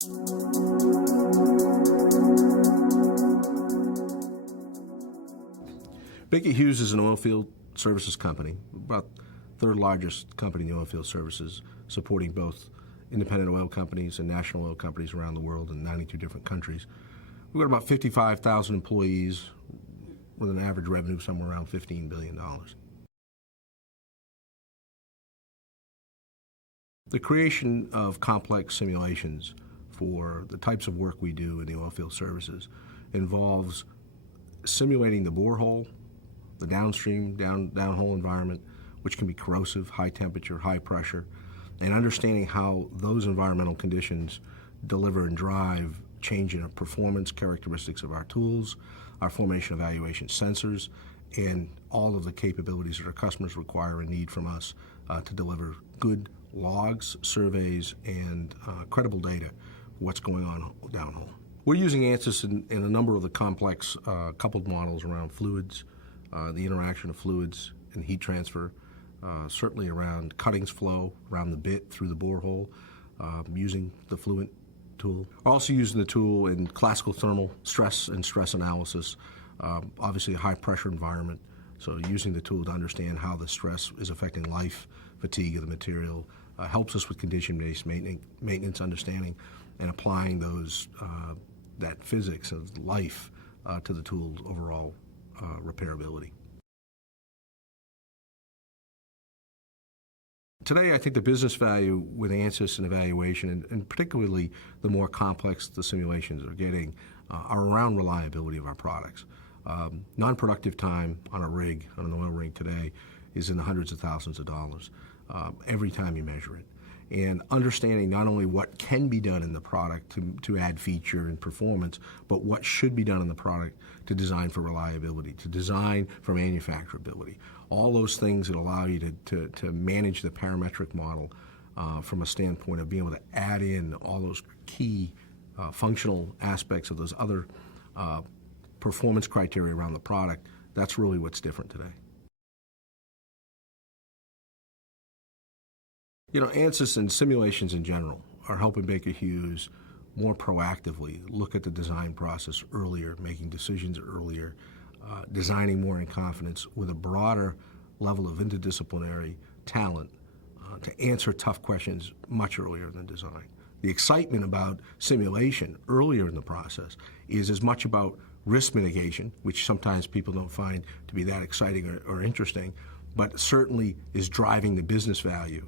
Baker Hughes is an oilfield services company, about third largest company in the oilfield services, supporting both independent oil companies and national oil companies around the world in 92 different countries. We've got about 55,000 employees with an average revenue of somewhere around $15 billion. The creation of complex simulations for the types of work we do in the oilfield services involves simulating the borehole, the downstream, downhole environment, which can be corrosive, high temperature, high pressure, and understanding how those environmental conditions deliver and drive change in the performance characteristics of our tools, our formation evaluation sensors, and all of the capabilities that our customers require and need from us to deliver good logs, surveys, and credible data for what's going on downhole. We're using ANSYS in a number of the complex coupled models around fluids, the interaction of fluids and heat transfer, certainly around cuttings flow, around the bit through the borehole, using the Fluent tool. We're also using the tool in classical thermal stress and stress analysis, obviously a high pressure environment, so using the tool to understand how the stress is affecting life, fatigue of the material, helps us with condition-based maintenance understanding and applying those that physics of life to the tool's overall repairability. Today, I think the business value with ANSYS and evaluation, and particularly the more complex the simulations are getting, are around reliability of our products. Non-productive time on a rig, on an oil rig today, is in the hundreds of thousands of dollars every time you measure it. And understanding not only what can be done in the product to add feature and performance, but what should be done in the product to design for reliability, to design for manufacturability. All those things that allow you to manage the parametric model from a standpoint of being able to add in all those key functional aspects of those other performance criteria around the product, that's really what's different today. You know, ANSYS and simulations in general are helping Baker Hughes more proactively look at the design process earlier, making decisions earlier, designing more in confidence with a broader level of interdisciplinary talent to answer tough questions much earlier than design. The excitement about simulation earlier in the process is as much about risk mitigation, which sometimes people don't find to be that exciting or interesting, but certainly is driving the business value.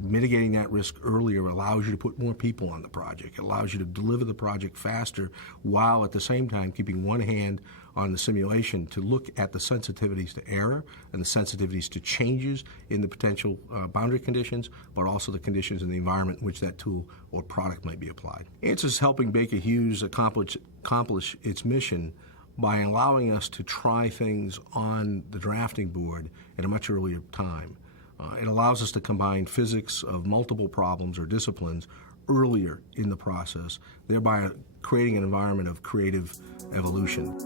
Mitigating that risk earlier allows you to put more people on the project. It allows you to deliver the project faster while at the same time keeping one hand on the simulation to look at the sensitivities to error and the sensitivities to changes in the potential boundary conditions, but also the conditions in the environment in which that tool or product might be applied. ANSYS is helping Baker Hughes accomplish its mission by allowing us to try things on the drafting board at a much earlier time. It allows us to combine physics of multiple problems or disciplines earlier in the process, thereby creating an environment of creative evolution.